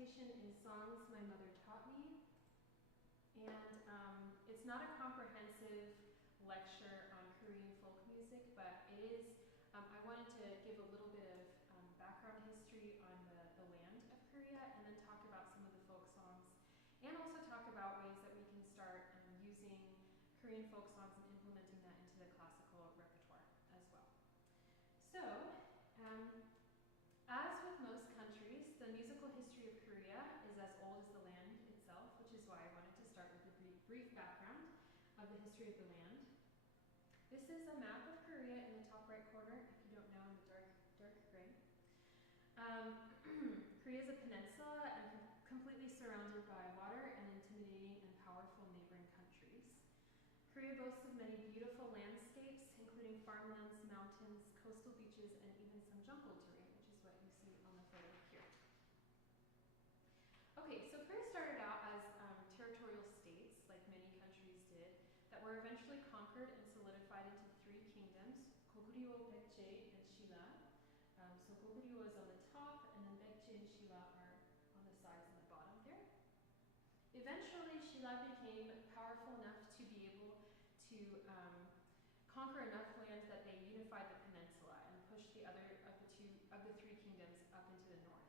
presentation is Songs My Mother Taught Me. And it's not a comprehensive lecture on Korean folk music, but it is, I wanted to give a little bit of background history on the land of Korea, and then talk about some of the folk songs, and also talk about ways that we can start using Korean folk songs and implementing that into the classical repertoire as well. So, as with most countries, the musical history of Korea is as old as the land itself, which is why I wanted to start with a brief background of the history of the land. This is a map of Korea in the top right corner, if you don't know, in the dark gray. Korea is a peninsula and completely surrounded by water and intimidating and powerful neighboring countries. Korea boasts of many beautiful landscapes, including farmlands, mountains, coastal beaches, and even some jungle terrain, which is what you see on the photo here. Okay, so Korea started out as territorial states, like many countries did, that were eventually conquered and solidified into three kingdoms, Goguryeo, Baekje, and Shilla. So Goguryeo is on the top, and then Baekje and Shilla are on the sides and the bottom there. Eventually, Shilla became powerful enough to be able to conquer enough land that they unified the peninsula and pushed the other of the three kingdoms up into the north.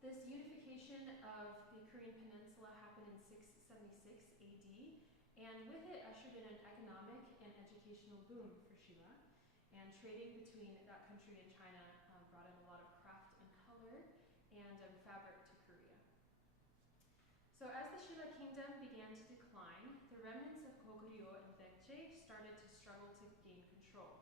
This unification of the Korean peninsula happened in 676 AD, and with it ushered in an economic and educational boom for Shilla. And trading between that country and China brought in a lot of craft and color and fabric to Korea. So as the Shilla kingdom began to decline, the remnants of Goguryeo and Baekje started to struggle to gain control.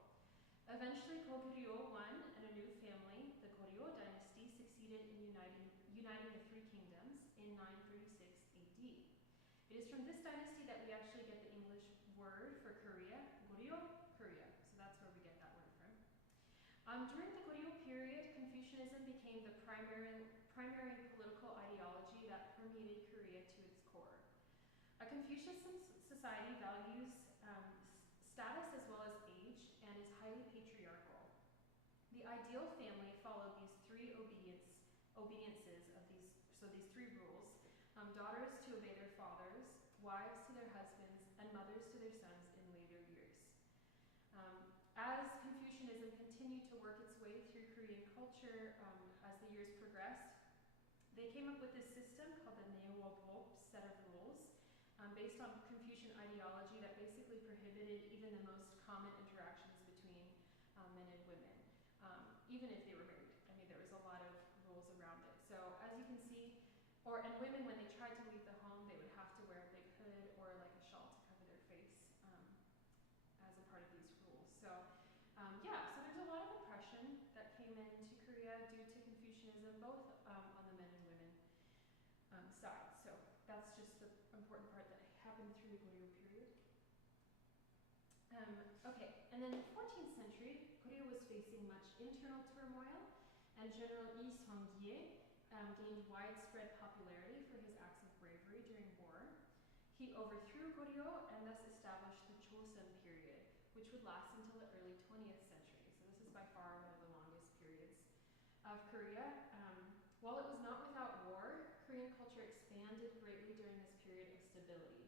Eventually, Goguryeo won, and a new family, the Goryeo dynasty, succeeded in uniting the three kingdoms in 936 AD. It is from this dynasty that we actually get the English word for Korea, Goryeo, Korea. So that's where we get that word from. During the Goryeo period, Confucianism became the primary political ideology that permeated Korea to its core. A Confucian society values status as well as age and is highly patriarchal. The ideal family followed these three obediences of these three rules: daughters to obey their fathers, wives to their husbands, and mothers to their sons in later years. As Confucianism continued to work its way through Korean culture as the years progressed, they came up with this system called the Neo-Wobop set of rules based on Confucian ideology that basically prohibited even the most common interactions between men and women, even if they were married. I mean, there was a lot of rules around it. So as you can see, and women, when they tried to leave the home, they would have to wear a big hood or like a shawl to cover their face as a part of these rules. So yeah, so there's a lot of oppression that came into Korea due to Confucianism, both on the men and women side. So that's just the important part that happened through the Goryeo period. Okay, and then in the 14th century, Korea was facing much internal turmoil, and General Lee Seong-gi gained widespread popularity for his acts of bravery during war. He overthrew Goryeo and thus established the Joseon period, which would last until the early 20th century. So this is by far one of the longest periods of Korea. While it was not without war, Korean culture expanded greatly during this period of stability.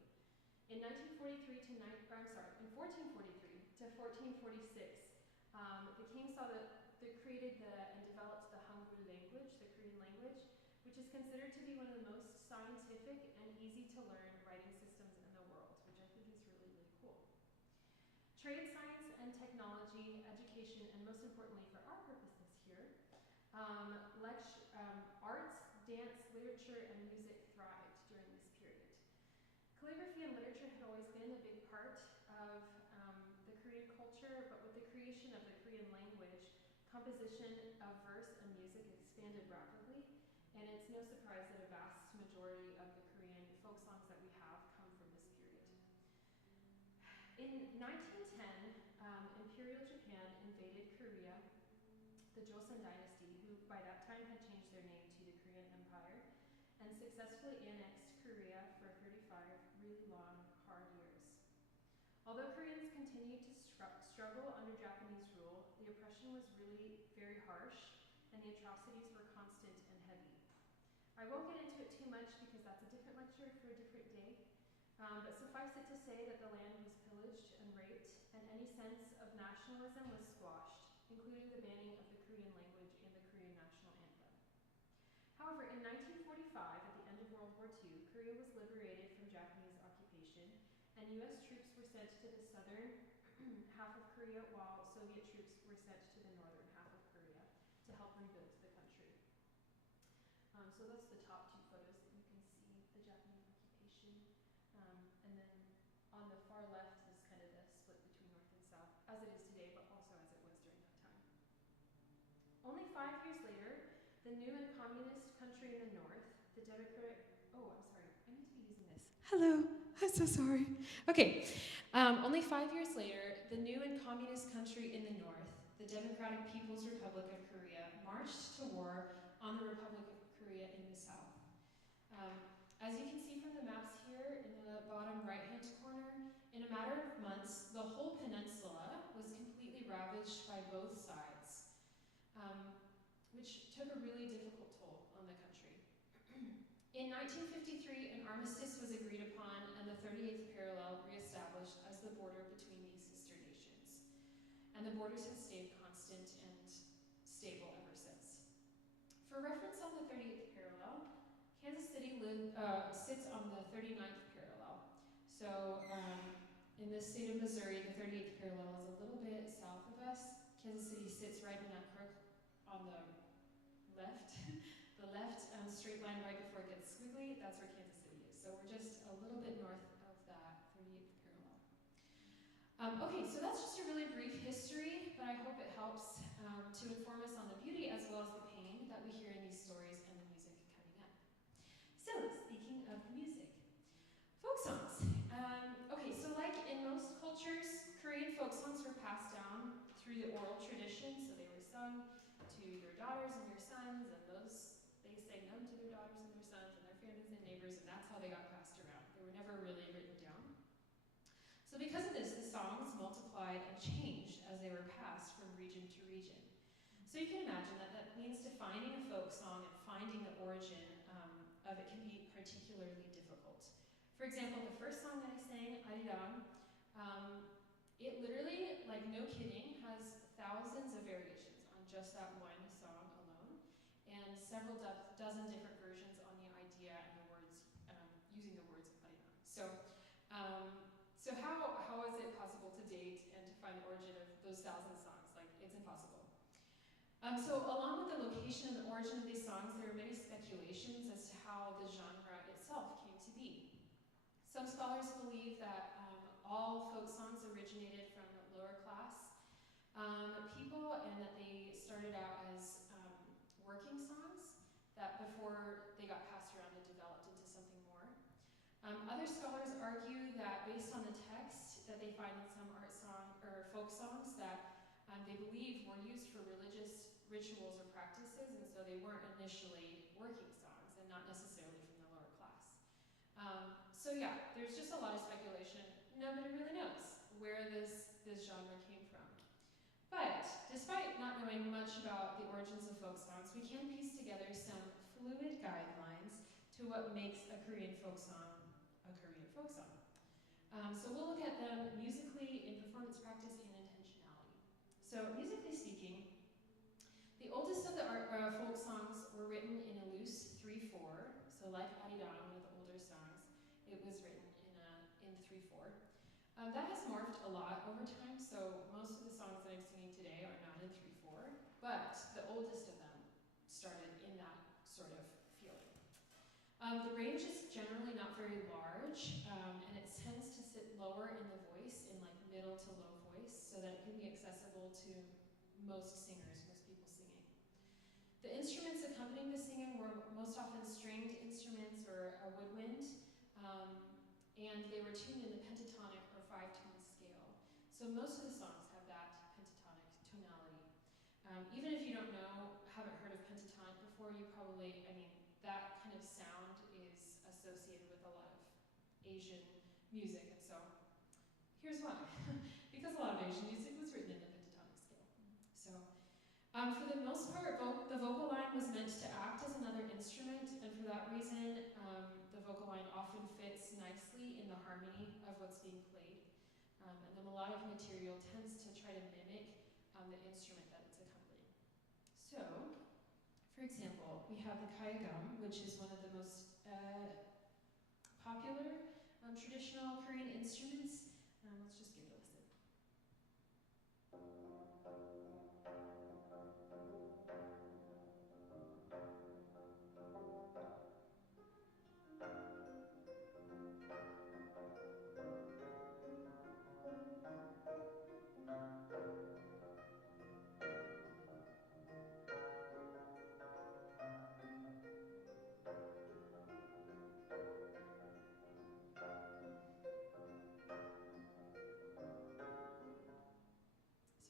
In 1443 to 1446, the king created and developed the Hangul language, the Korean language, which is considered to be one of the most scientific and easy to learn writing systems in the world, which I think is really, really cool. Trade, science, and technology, education, and most importantly for our purposes here, arts, dance, literature, and music thrived during this period. Calligraphy and literature had always been a big part of the Korean culture, but with the creation of the Korean language, composition of verse and music expanded rapidly, and it's no surprise that a vast majority of the Korean folk songs that we have come from this period. In 1910, Imperial Japan invaded Korea, the Joseon dynasty, who by that time had changed their name to the Korean Empire, and successfully annexed Korea for 35 really long, hard years. Although Koreans continued to struggle under Japanese rule, the oppression was really very harsh, and the atrocities were constant and heavy. I won't get into it too much because that's a different lecture for a different day, but suffice it to say that the land was pillaged and raped, and any sense of nationalism was squashed, including the banning of the Korean language and the Korean national anthem. However, in 1945, at the end of World War II, Korea was liberated from Japanese occupation, and U.S. troops were sent to the southern half of Korea, while Soviet troops were sent to the northern half of Korea to help rebuild the country. So that's the top two photos that you can see, the Japanese occupation. And then on the far left is kind of the split between north and south, as it is today, but also as it was during that time. Only 5 years later, the new and communist country in the north, the Democratic, oh, I'm sorry, I need to be using this. Hello, I'm so sorry. Okay, only 5 years later, the new and communist country in the north, the Democratic People's Republic of Korea, marched to war on the Republic of Korea in the south. As you can see from the maps here in the bottom right-hand corner, in a matter of months, the whole peninsula was completely ravaged by both sides, which took a really difficult toll on the country. In 1953, an armistice was agreed upon and the 38th parallel reestablished as the border between these sister nations. And the borders have stayed constant and stable ever since. For reference on the 38th parallel, Kansas City sits on the 39th parallel. So in the state of Missouri, the 38th parallel is a little bit south of us. Kansas City sits right in that crook on the left. The left straight line right before it gets squiggly, that's where Kansas City is. So we're just a little bit north of that 38th parallel. Okay, so that's just a really brief history, but I hope it helps to inform us on the beauty as well as the pain that we hear in these stories and the music coming up. So, speaking of music, folk songs. Okay, so like in most cultures, Korean folk songs were passed down through the oral tradition, so they were sung to their daughters and their sons, and they sang them to their daughters and their sons and their families and neighbors, and that's how they got passed around. They were never really written down. So because of this, the songs multiplied and changed as they were passed from region to region. So you can imagine that that means defining a folk song and finding the origin of it can be particularly difficult. For example, the first song that I sang, Arirang, it literally, like no kidding, has thousands of variations on just that one song alone, and several dozen different versions on the idea and the words, using the words of Arirang. So how is it possible to date and to find the origin of those thousand songs? Like, it's impossible. So along with the location and the origin of these songs, there are many speculations as to how the genre itself came to be. Some scholars believe that all folk songs originated from lower class people, and that they started out as working songs that before they got passed around and developed into something more. Other scholars argue that based on the text that they find in some art song or folk songs that they believe were used for religious rituals or practices, and so they weren't initially working songs and not necessarily from the lower class. So yeah, there's just a lot of speculation. Nobody really knows where this genre came from. But despite not knowing much about the origins of folk songs, we can piece together some fluid guidelines to what makes a Korean folk song a Korean folk song. So we'll look at them musically, in performance practice, and intentionality. So musically speaking, the oldest of the folk songs were written in a loose 3/4. So like Arirang, one of the older songs, it was written in 3/4. That has morphed a lot over time, so most of the songs that I'm singing today are not in 3/4, but the oldest of them started in that sort of feeling. The range is generally not very large, and it tends to sit lower in the voice, in like middle to low voice, so that it can be accessible to most singers, most people singing. The instruments accompanying the singing were most often stringed instruments or a woodwind, and they were tuned in the pentatonic or 5-tone scale. So most of the songs have that pentatonic tonality. Even if you haven't heard of pentatonic before, you probably, that kind of sound is associated with a lot of Asian music, and so here's why. Because a lot of Asian music was written in the pentatonic scale. So For the most part, the vocal line was meant to act as another instrument, and for that reason, the vocal line often fits nicely in the harmony of what's being played. And the melodic material tends to try to mimic the instrument that it's accompanying. So, for example, we have the kayagam, which is one of the most popular traditional Korean instruments. Let's just give it a listen.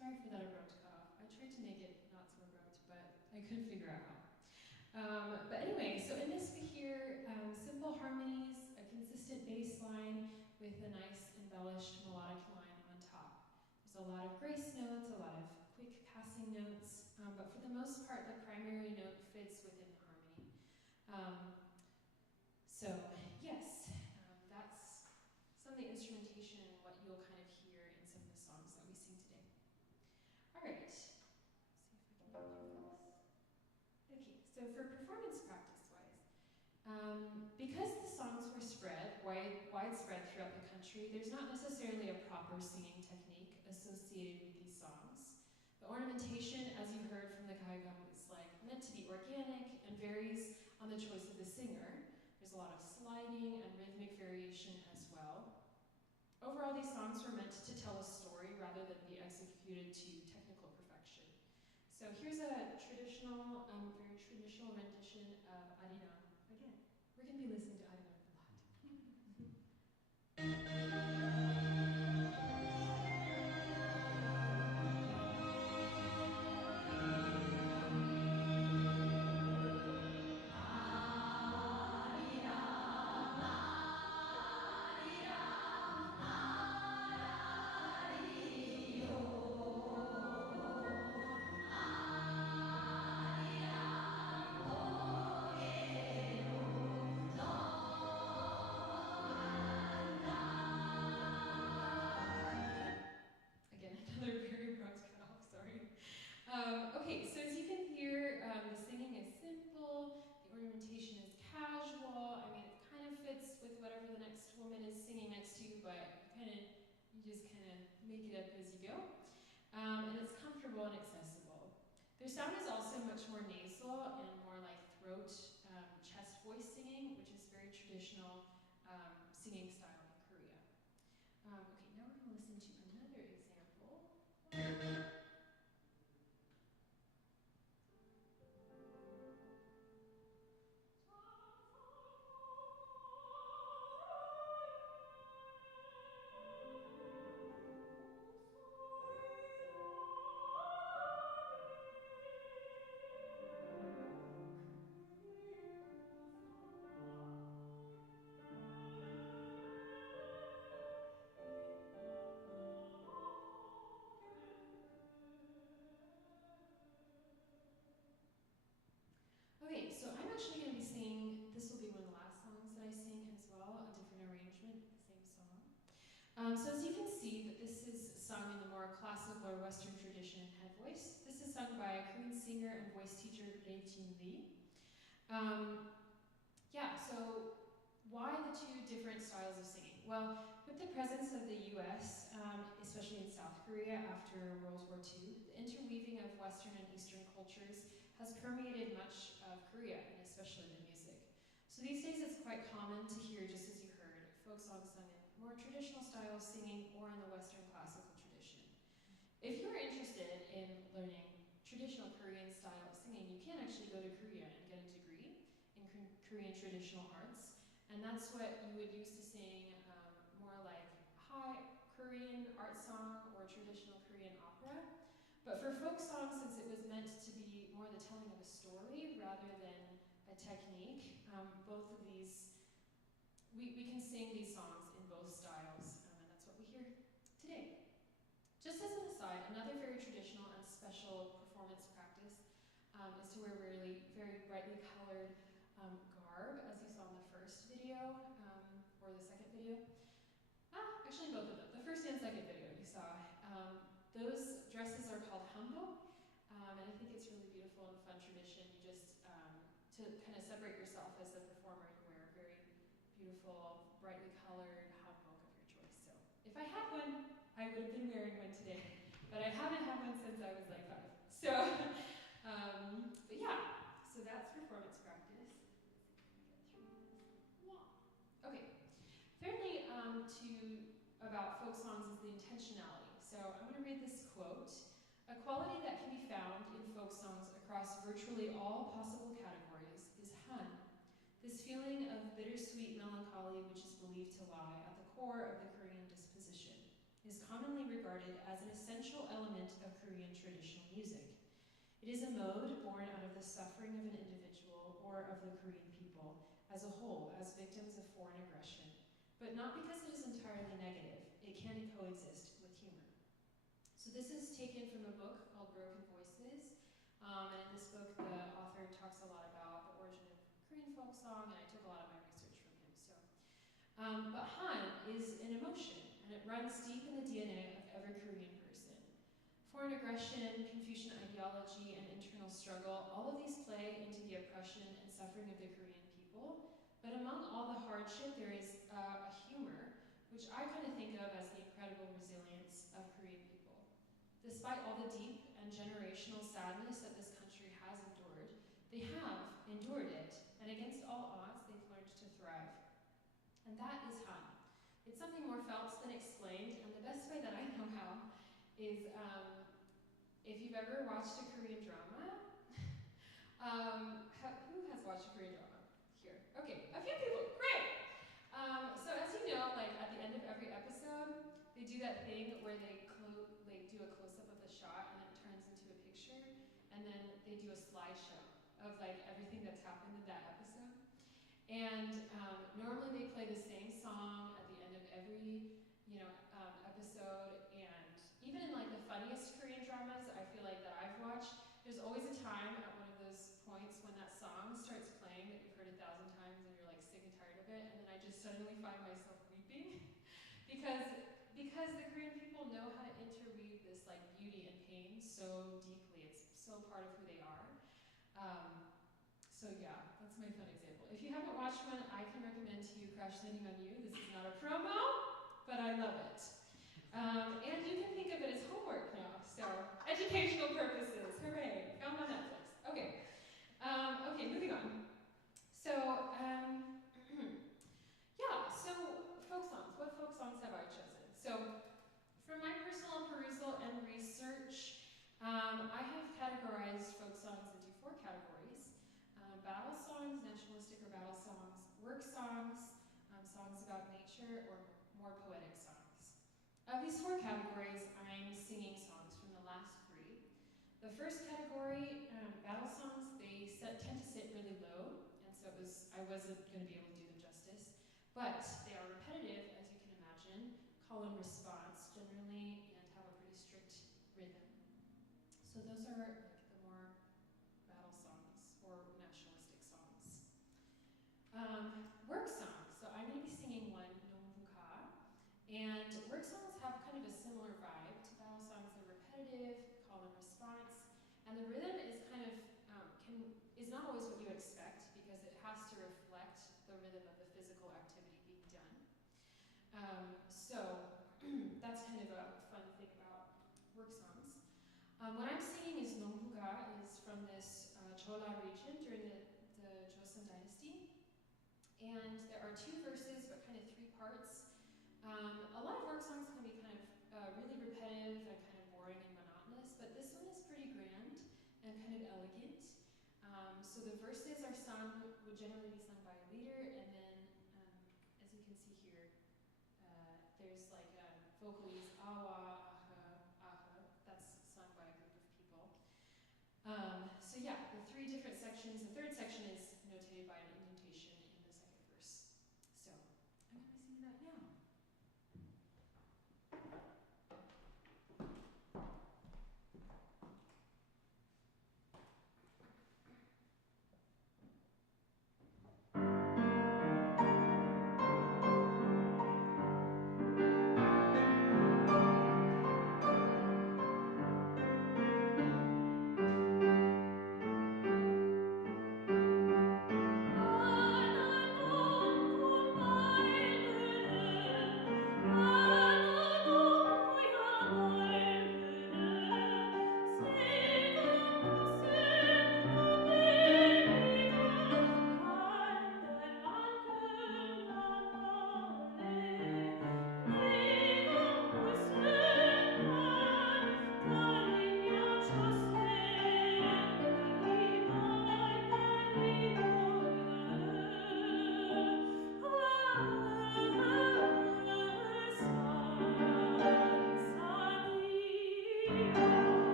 Sorry for that abrupt cutoff. I tried to make it not so abrupt, but I couldn't figure out how. But anyway, so in this we hear simple harmonies, a consistent bass line with a nice embellished melodic line on top. There's a lot of grace notes, a lot of quick passing notes, but for the most part the primary note fits within the harmony. So yes, that's some of the instrumentation and what you'll kind of hear in some of the songs that we sing today. All right, let's see if I can do this. Okay, so for performance practice-wise, because the songs were widespread throughout the country, there's not necessarily a proper singing technique associated with these songs. The ornamentation, as you heard from the kayagam, is meant to be organic and varies on the choice of the singer. There's a lot of sliding and rhythmic variation as well. Overall, these songs were meant to tell a story rather than be executed to technical perfection. So here's a traditional, very traditional rendition of Arirang. Again, we're going to be listening to Arirang a lot. Again, another very abrupt cutoff, sorry. Okay, so as you can hear, the singing is simple, the ornamentation is casual. I mean, it kind of fits with whatever the next woman is singing next to you, but you just kind of make it up as you go. And it's comfortable and accessible. Their sound is also much more nasal and more like throat, chest voice singing, which is very traditional singing style in Korea. Okay, now we're going to listen to another example. Okay, so I'm actually going to be singing, this will be one of the last songs that I sing as well, a different arrangement, the same song. So as you can see, that this is sung in the more classical or Western tradition in head voice. This is sung by a Korean singer and voice teacher, Lee. Yeah, so why the two different styles of singing? Well, with the presence of the US, especially in South Korea after World War II, the interweaving of Western and Eastern cultures has permeated much of Korea, and especially the music. So these days it's quite common to hear, just as you heard, folk songs sung in more traditional style of singing or in the Western classical tradition. If you're interested in learning traditional Korean style of singing, you can actually go to Korea and get a degree in Korean traditional arts, and that's what you would use to sing more like high Korean art song or traditional Korean opera. But for folk songs, since it was meant to be more the telling of a story rather than a technique, both of these, we can sing these songs in both styles, and that's what we hear today. Just as an aside, another very traditional and special performance practice to wear very brightly colored garb, as you saw in the first video, or the second video. Actually both of them, the first and second video you saw. Those dresses are called hanbok, and I think it's really beautiful and fun tradition. You just, to kind of separate yourself as a performer, you wear a very beautiful, brightly colored hanbok of your choice. So if I had one, I would have been wearing one today, but I haven't had one since I was like 5. So, but yeah, so that's performance practice. Okay, thirdly, about folk songs is the intentionality. So I'm going to read this quote. A quality that can be found in folk songs across virtually all possible categories is han. This feeling of bittersweet melancholy, which is believed to lie at the core of the Korean disposition, is commonly regarded as an essential element of Korean traditional music. It is a mode born out of the suffering of an individual or of the Korean people as a whole, as victims of foreign aggression, but not because it is entirely negative. It can coexist with humor. So this is taken from a book called Broken Voices, and in this book the author talks a lot about the origin of Korean folk song, and I took a lot of my research from him. So, but han is an emotion, and it runs deep in the DNA of every Korean person. Foreign aggression, Confucian ideology, and internal struggle, all of these play into the oppression and suffering of the Korean people. But among all the hardship, there is a humor, which I kind of think of as the incredible resilience of Korean people. Despite all the deep and generational sadness that this country has endured, they have endured it, and against all odds, they've learned to thrive. And that is han. It's something more felt than explained, and the best way that I know how is if you've ever watched a Korean drama. Who has watched a Korean drama here? Okay, a few people, great! So as you know, like at the end of every episode, they do that thing where they do a close-up of the shot and then it turns into a picture, and then they do a slideshow of like everything that's happened in that episode. And normally they play the same song at the end of every, episode, and even in like the funniest Korean dramas I feel like that I've watched, there's always a time at one of those points when that song starts playing that you've heard 1,000 times and you're like sick and tired of it, and then I just suddenly find myself weeping because the Korean people know how to interweave this like beauty and pain so deeply. It's so part of who they are. So yeah, that's my fun example. If you haven't watched one, I can recommend to you Crash Landing on You. This is not a promo, but I love it. And you can think of it as homework now, so educational purposes, hooray, found on Netflix. Okay, okay, moving on. So, yeah, so folk songs. What folk songs have I chosen? So, from my personal perusal and research, I have categorized folk songs into 4 categories. Battle songs, nationalistic or battle songs, work songs, songs about nature, or more poetic songs. Of these 4 categories, I'm singing songs from the last 3. The first category, battle songs, they tend to sit really low, and so I wasn't going to be able to do them justice. But they are repetitive, as you can imagine, call and response generally, and have a pretty strict rhythm. So those are like the more battle songs or nationalistic songs. Work songs. So I'm going to be singing one, Nongbuka, and work songs have kind of a similar vibe to battle songs. They're repetitive, call and response, and the rhythm is kind of is not always what you expect because it has to reflect the rhythm of the physical activity being done. So that's kind of a fun thing about work songs. What I'm singing is Nongbuga, is from this Chola region during the Joseon dynasty. And there are 2 verses, but kind of 3 parts. A lot of work songs can be kind of really repetitive and kind of boring and monotonous, but this one is pretty grand and kind of elegant. So the verses are would generally be sung by a leader, and then, as you can see here, there's like vocalese, awa, aha, that's sung by a group of people. So yeah, the 3 different sections. The 3rd section is notated by an indentation in the 2nd verse. So I'm going to be singing that now.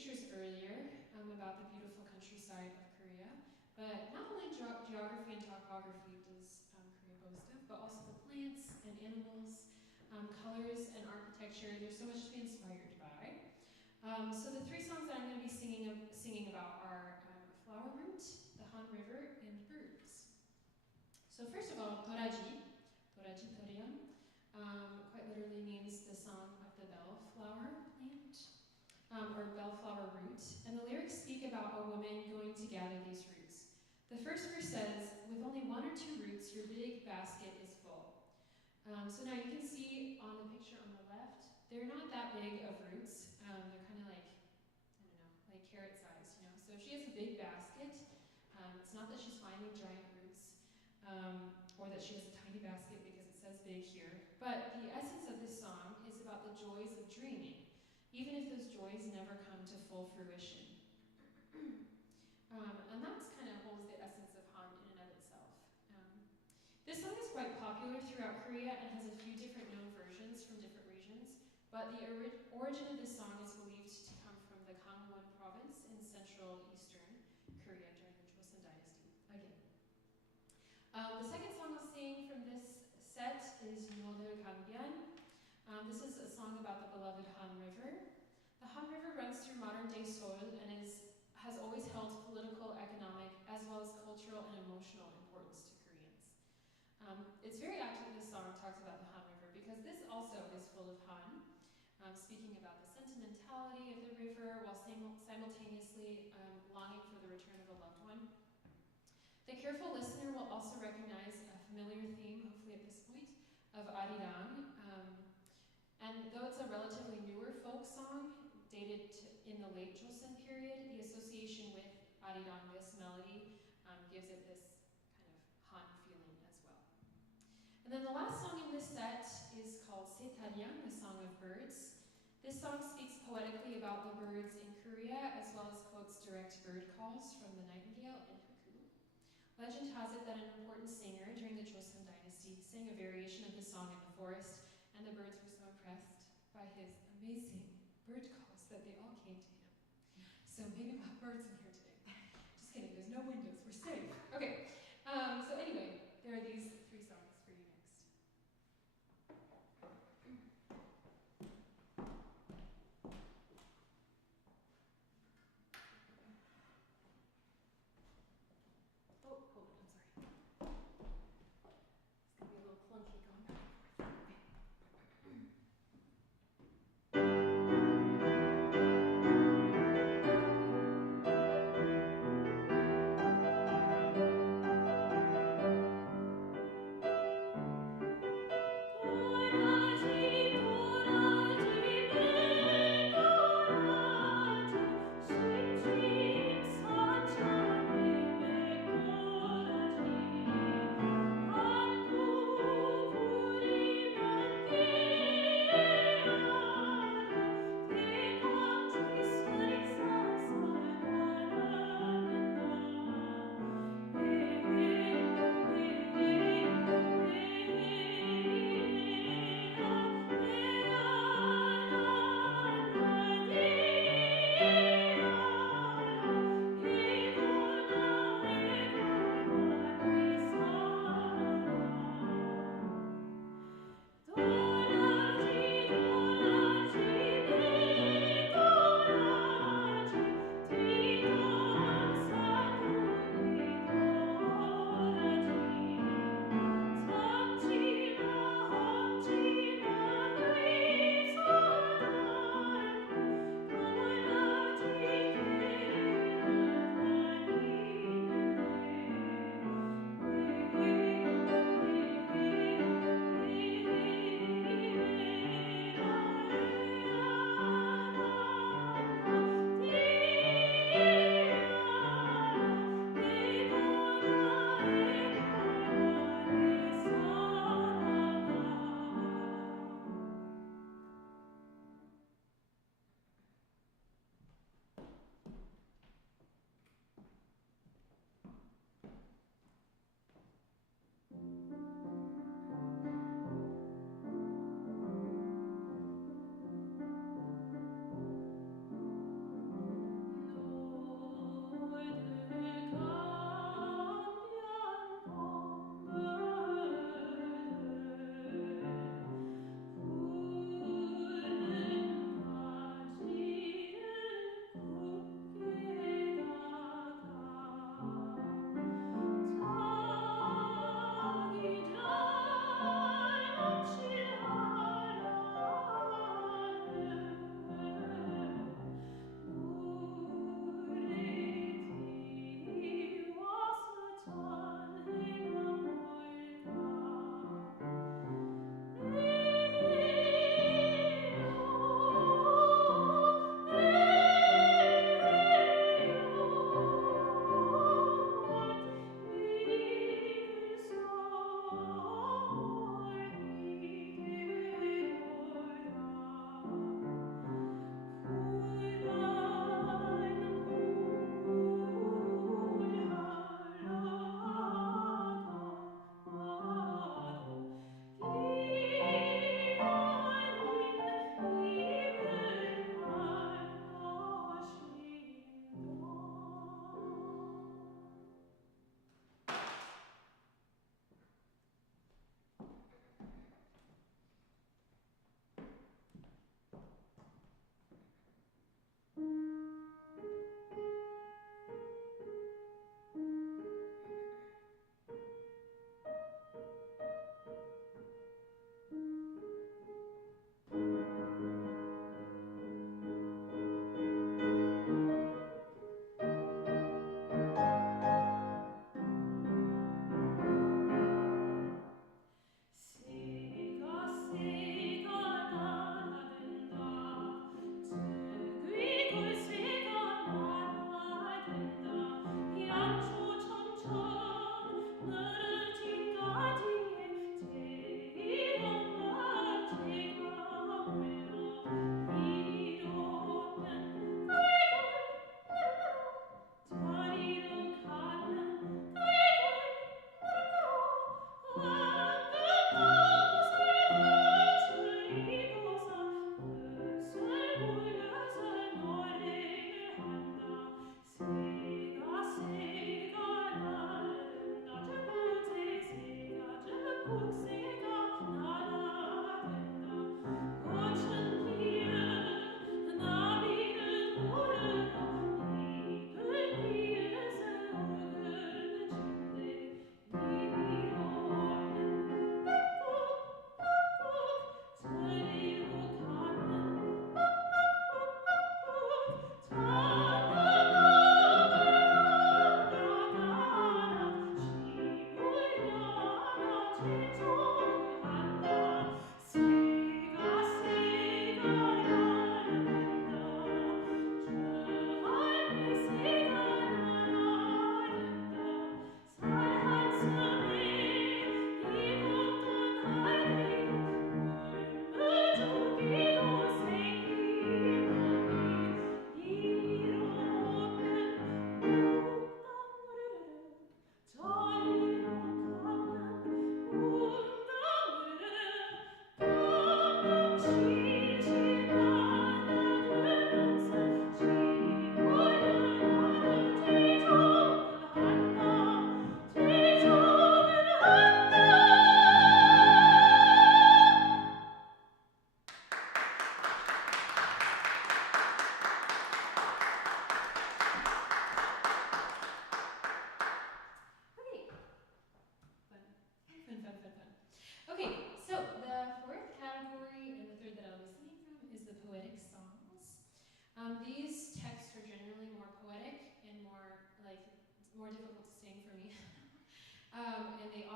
pictures earlier about the beautiful countryside of Korea, but not only geography and topography does Korea boast of, but also the plants and animals, colors and architecture. There's so much to be inspired by. So the three songs that I'm going to be singing about are Flower Root, the Han River, and birds. So first of all, Toraji Toryang, quite literally means the song of the bellflower plant, or bellflower root, and the lyrics speak about a woman going to gather these roots. The first verse says, with only one or two roots, your big basket is full. So now you can see on the picture on the left, they're not that big of roots. They're kind of like, I don't know, like carrot size, you know. So she has a big basket. It's not that she's finding giant roots, or that she has a tiny basket because it says big here. But the essence of this song is about the joys of dreaming, even if those joys never come to full fruition. And that's kind of holds the essence of Han in and of itself. This song is quite popular throughout Korea and has a few different known versions from different regions, but the origin of this song is believed to come from the Gangwon province in central eastern Korea during the Joseon dynasty, again. The second song I'll sing from this set is Yodel Gangbyan. This is a song about the beloved Han River. The Han River runs through modern-day Seoul and has always held political, economic, as well as cultural and emotional importance to Koreans. It's very actually this song talks about the Han River because this also is full of Han, speaking about the sentimentality of the river while simultaneously longing for the return of a loved one. The careful listener will also recognize a familiar theme, hopefully at this point, of Arirang. And though it's a relatively newer folk song, dated in the late Joseon period, the association with Arirang, this melody, gives it this kind of Han feeling as well. And then the last song in this set is called Setaryang, the Song of Birds. This song speaks poetically about the birds in Korea, as well as quotes direct bird calls from the nightingale and cuckoo. Legend has it that an important singer during the Joseon dynasty sang a variation of the song in the forest, and the birds were so impressed by his amazing bird calls that they all came to him. So maybe we'll have birds in here today. Just kidding, there's no windows, we're safe. Okay, so anyway, there are these three songs for you next. Oh, hold on, I'm sorry. It's gonna be a little clunky going back. Okay.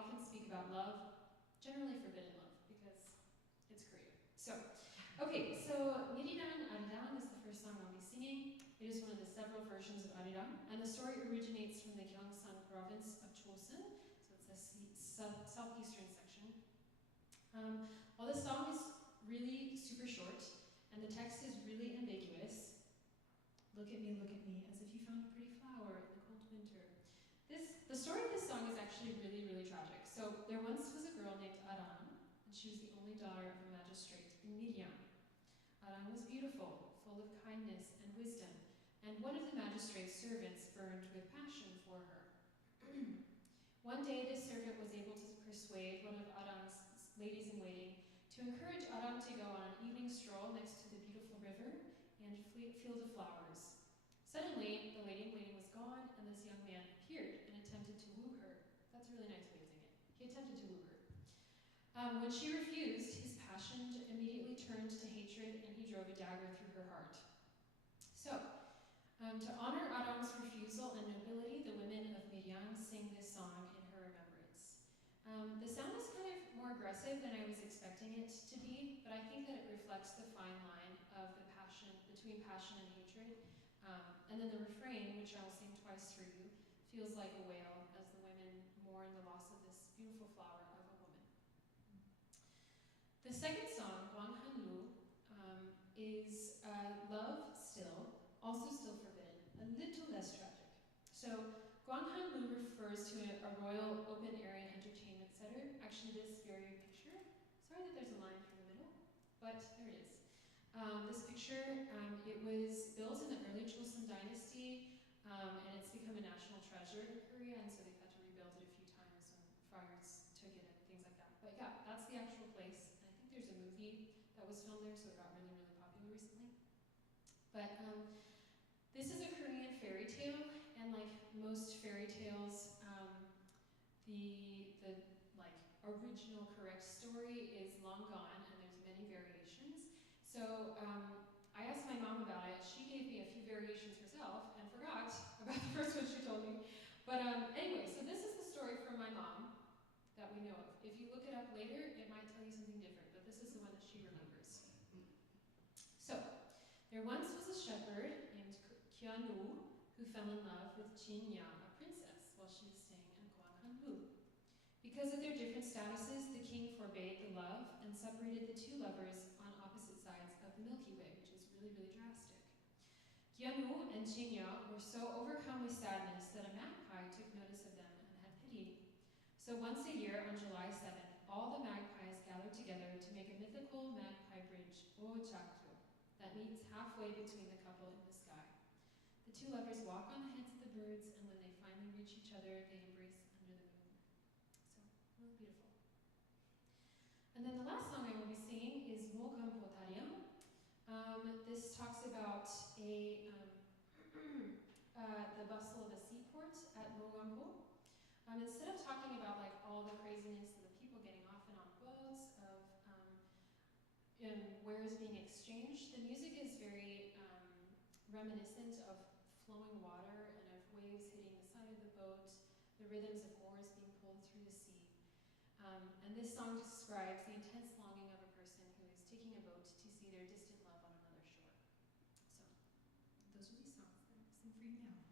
often speak about love, generally forbidden love, because it's Korea. So, okay, so Nirirang Arirang is the first song I'll be singing. It is one of the several versions of Arirang, and the story originates from the Gyeongsang province of Chosun, so it's the southeastern section. While the song is really super short, and the text is really ambiguous, look at me, as if you found a pretty flower in the cold winter. The story of this song is actually really, really tragic. So there once was a girl named Arang, and she was the only daughter of a magistrate in Miryang. Arang was beautiful, full of kindness and wisdom, and one of the magistrate's servants burned with passion for her. One day, this servant was able to persuade one of Arang's ladies-in-waiting to encourage Arang to go on an evening stroll next to the beautiful river and field of flowers. Suddenly, the lady-in-waiting was gone, and this young man appeared and attempted to woo her. That's a really nice way of saying it. He attempted to woo her. When she refused, his passion immediately turned to hatred, and he drove a dagger through her heart. So, to honor Arang's refusal and nobility, the women of Miryang sing this song in her remembrance. The sound is kind of more aggressive than I was expecting it to be, but I think that it reflects the fine line of the passion, between passion and hatred. And then the refrain, which I'll sing twice for you, feels like a wail as the women mourn the loss of this beautiful flower of a woman. The second song, Gwang Han Lu, is Love Still, also still forbidden, a little less tragic. So Gwang Han Lu refers to a royal open-area entertainment center. Actually, this very picture, sorry that there's a line through the middle, but there it is. This picture, it was built in the early Joseon dynasty, and it's become a national treasure in Korea, and so they've had to rebuild it a few times when fires took it and things like that. But yeah, that's the actual place, and I think there's a movie that was filmed there, so it got really, really popular recently. But this is a Korean fairy tale, and like most fairy tales, the like original correct story is long gone, and there's many variations. So I asked my mom about it. She gave me a few variations herself and forgot about the first one she told me. But anyway, so this is the story from my mom that we know of. If you look it up later, it might tell you something different, but this is the one that she remembers. So, there once was a shepherd named Kyanu who fell in love with Jinya, a princess, while she was staying in Gwanghwalu. Because of their different statuses, the king forbade the love and separated the two lovers on opposite sides of the Milky Way, which is really, really drastic. Kyanu and Jinya were so overcome with sadness that a magpie took notice of them and had pity. So once a year, on July 7th, all the magpies gathered together to make a mythical magpie bridge, Ojakyo, that meets halfway between the couple in the sky. The two lovers walk on the heads of the birds, and when they finally reach each other, they embrace under the moon. So, really beautiful. And then the last song I will be singing is Mogam Potariam. This talks about the bustle of a seaport at Mogampo. Instead of talking about like all the craziness of the people getting off and on boats, of wares being exchanged, the music is very reminiscent of flowing water and of waves hitting the side of the boat, the rhythms of oars being pulled through the sea. And this song describes the intense longing of a person who is taking a boat to see their distant love on another shore. So, those are these songs that I'm sing for you now.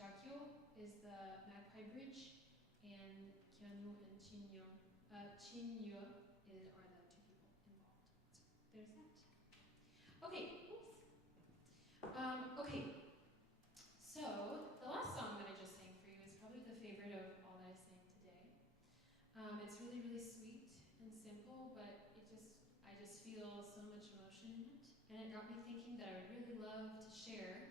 Jagyo is the Magpie Bridge, and Keanu and Chinyo, Chinyo are the two people involved. So there's that. Okay, oops. Okay, so the last song that I just sang for you is probably the favorite of all that I sang today. It's really, really sweet and simple, but I just feel so much emotion in it. And it got me thinking that I would really love to share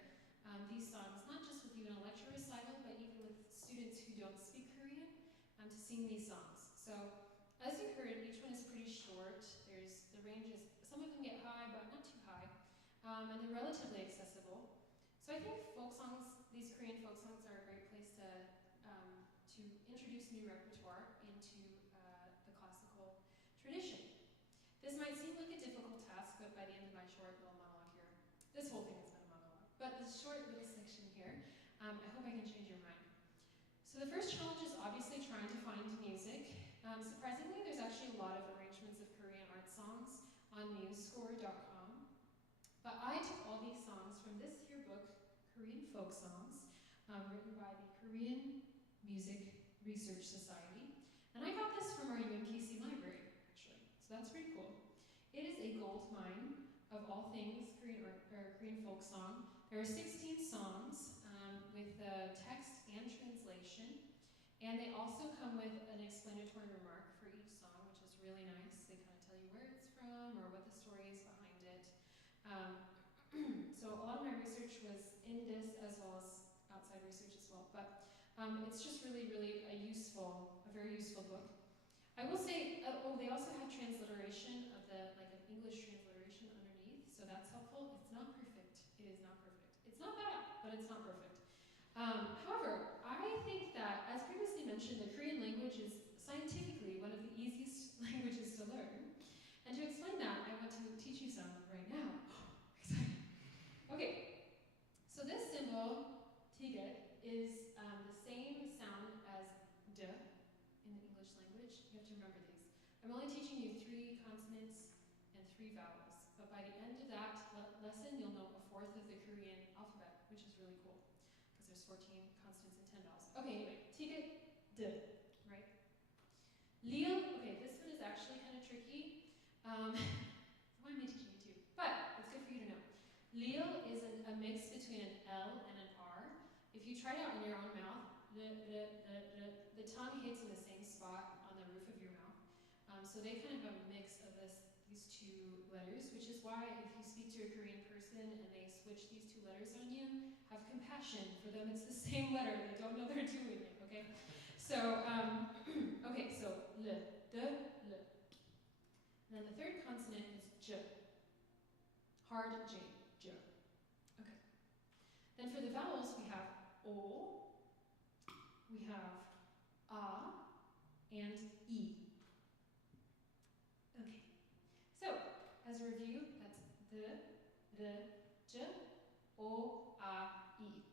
these songs, not just with you in a lecture recital, but even with students who don't speak Korean, to sing these songs. So, as you heard, each one is pretty short. The range is, some of them get high, but not too high, and they're relatively accessible. So I think folk songs, these Korean folk songs, are a great place to introduce new repertoire into the classical tradition. This might seem like a difficult task, but by the end of my short little monologue here, this whole thing has been a monologue, but this short little section here, I hope I can change your mind. So the first challenge is obviously trying to find music. Surprisingly, there's actually a lot of arrangements of Korean art songs on newscore.com, but I took all these songs from this here book, Korean Folk Songs, written by the Korean Music Research Society, and I got this from our UMKC library, actually, so that's pretty cool. It is a gold mine of all things Korean folk song. There are 16 songs with text and translation, and they also come with an explanatory remark for each song, which is really nice. They kind of tell you where it's from or what the story is behind it. So a lot of my research was in this as well as outside research as well, but it's just really, really a very useful book. I will say, they also have transliteration of like an English transliteration underneath, so that's helpful. It's not perfect. It is not perfect. It's not bad, but it's not perfect. However, I think that, as previously mentioned, the Korean language is scientifically one of the easiest languages to learn. And to explain that, I want to teach you some right now. Exciting. Okay, so this symbol, tiget, is the same sound as d in the English language. You have to remember these. I'm only teaching you 3 consonants and 3 vowels, but by the end of that lesson, you'll know a fourth of the Korean alphabet, which is really cool, because there's 14 consonants and 10 vowels. Okay, anyway, tiget, d, right? Lil, okay, this one is actually kind of tricky. Why am I teaching you too? But it's good for you to know. Lil is a mix between an L and an R. If you try it out in your own mouth, the tongue hits in the same spot on the roof of your mouth. So they kind of have a mix of these 2 letters, which is why if you speak to a Korean person and they switch these 2 letters on you, have compassion. For them it's the same letter. They don't know they're doing it, okay? So, okay, so l, d, l. And then the third consonant is j. Hard J, j. Okay. Then for the vowels, we have o, we have a, and e. Okay. So, as a review, that's d, r, j, o, a, e.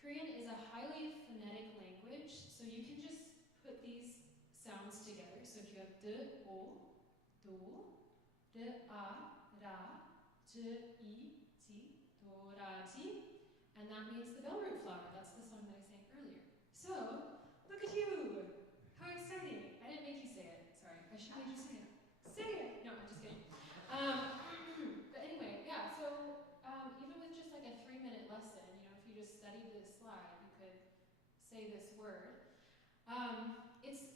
Korean is a highly phonetic language, so you can just put these sounds together. So if you have d, o, do, r, a, ra, j, i, ji, do, ra, ji, and that means the bellroot flower. That's the song that I sang earlier. So, look at you! How exciting! I didn't make you say it. Sorry, I should have made you say it. Say it! No, I'm just kidding. But anyway, yeah, so even with just like a 3-minute lesson, if you just study this slide, you could say this word.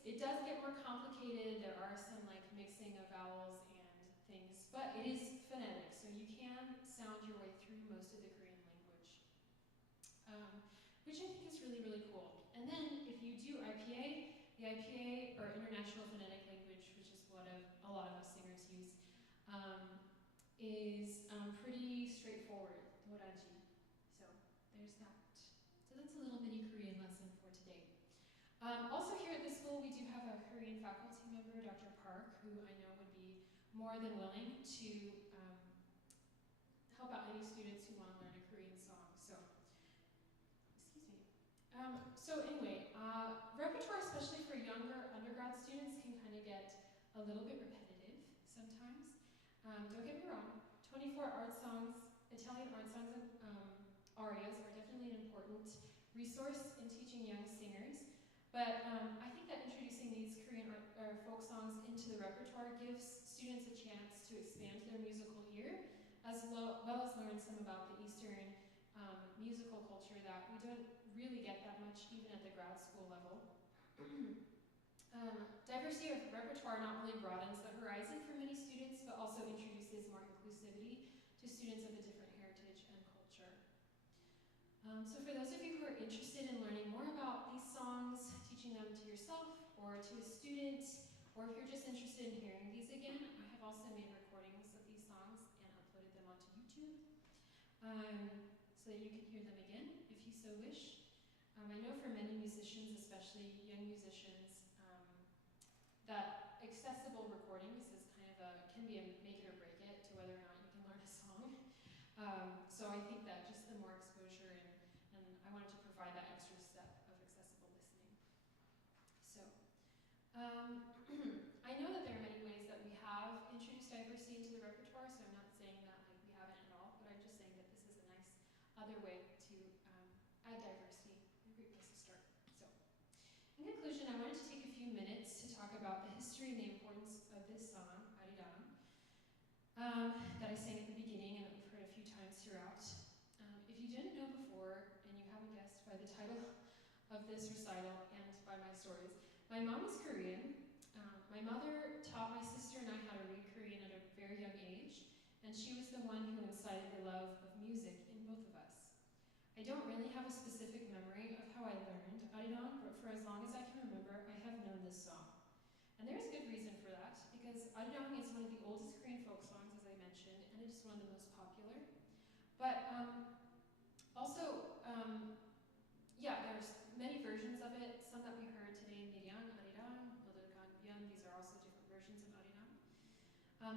It does get more complicated. There are some like mixing of vowels and things, but it is phonetic, so you can sound your way through most of the Korean language, which I think is really, really cool. And then if you do IPA, the IPA, or International Phonetic Language, which is what a lot of us singers use, is pretty straightforward, doraji. So there's that. So that's a little mini Korean lesson for today. Also here at this school, we do have a Korean faculty member, Dr. Park, who I know would be more than willing to help out any students who want to learn a Korean song. So, excuse me. So anyway, repertoire, especially for younger undergrad students, can kind of get a little bit repetitive sometimes. Don't get me wrong, 24 art songs, Italian art songs and arias are definitely an important resource in teaching young singers. But I think that introducing these Korean folk songs into the repertoire gives students a chance to expand their musical ear, as well as learn some about the Eastern musical culture that we don't really get that much even at the grad school level. Diversity of repertoire not only broadens the horizon for many students, but also introduces more inclusivity to students of a different heritage and culture. So for those of you who are interested in learning more about these songs, teaching them to yourself or to a student, or if you're just interested in hearing these again, I have also made recordings of these songs and uploaded them onto YouTube so that you can hear them again if you so wish. I know for many musicians, especially young musicians, that accessible recordings is kind of can be a make it or break it to whether or not you can learn a song. So I think that just the more exposure and I wanted to provide that extra step of accessible listening. So I know that there are many ways that we have introduced diversity into the repertoire, so I'm not saying that like we haven't at all, but I'm just saying that this is a nice other way to add diversity, a great place to start. So in conclusion, I wanted to take a few minutes to talk about the history and the importance of this song, Arirang, that I sang at the beginning and that we've heard a few times throughout. If you didn't know before, and you haven't guessed by the title of this recital and by my stories, my mom is Korean. My mother taught my sister and I how to read Korean at a very young age, and she was the one who incited the love of music in both of us. I don't really have a specific memory of how I learned Arirang, but for as long as I can remember, I have known this song. And there's good reason for that, because Arirang is one of the oldest Korean folk songs, as I mentioned, and it is one of the most popular. But yeah, there's many versions of it, some that we heard today, Miryang, Arirang, Nodokan, Byun, these are also different versions of Arirang.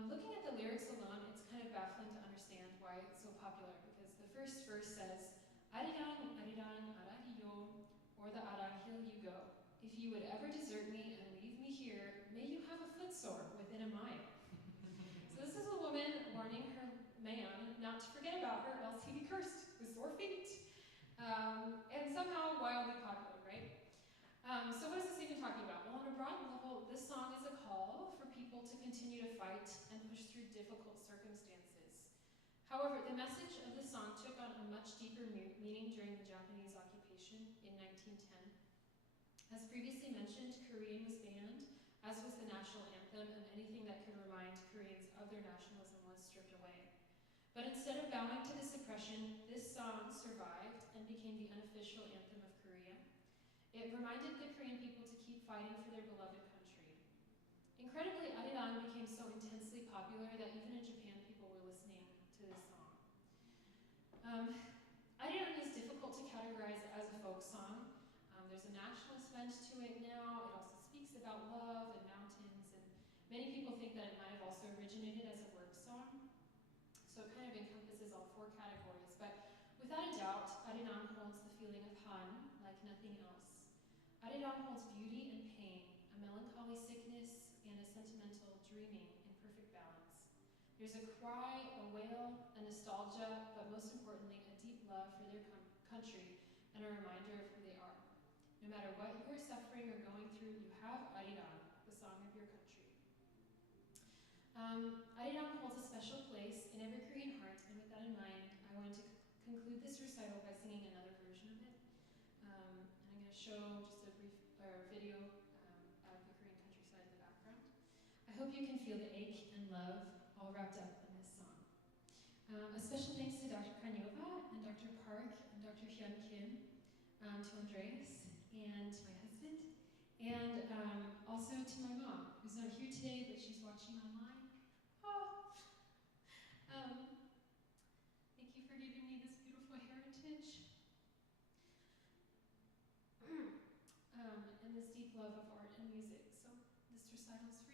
Looking at the lyrics alone, it's kind of baffling to understand why it's so popular, because the first verse says, Arirang, Arirang, Arahiyo, or the Arang hill you go. If you would ever desert me and leave me here, may you have a footsore within a mile. So this is a woman warning her man not to forget about her, else he'd be cursed with sore feet. And somehow wildly popular, right? So what is this even talking about? Well, on a broad level, this song is a call for people to continue to fight and push through difficult circumstances. However, the message of the song took on a much deeper meaning during the Japanese occupation in 1910. As previously mentioned, Korean was banned, as was the national anthem, and anything that could remind Koreans of their nationalism was stripped away. But instead of bowing to this oppression, this song survived and became the unofficial anthem of Korea. It reminded the Korean people to keep fighting for their beloved country. Incredibly, Arirang became so intensely popular that even in Japan people were listening to this song. Arirang is difficult to categorize as a folk song. There's a nationalist bent to it now. It also speaks about love and mountains, and many people think that it might have also originated as a work song. So it kind of encompasses all four categories, but without a doubt, Arirang holds the feeling of Han like nothing else. Arirang holds beauty and pain, a melancholy sickness, and a sentimental dreaming in perfect balance. There's a cry, a wail, a nostalgia, but most importantly, a deep love for their country and a reminder of who they are. No matter what you are suffering or going through, you have Arirang, the song of your country. Arirang holds a special place in every Korean heart, and with that in mind, I wanted to conclude this recital by singing another version of it. And I'm going to show just a brief video of the Korean countryside in the background. I hope you can feel the ache and love all wrapped up in this song. A special thanks to Dr. Kanyova and Dr. Park and Dr. Hyun Kim, to Andreas and my husband, and also to my mom, who's not here today, but she's watching online. Oh. Thank you for giving me this beautiful heritage. And this deep love of art and music. So this recital is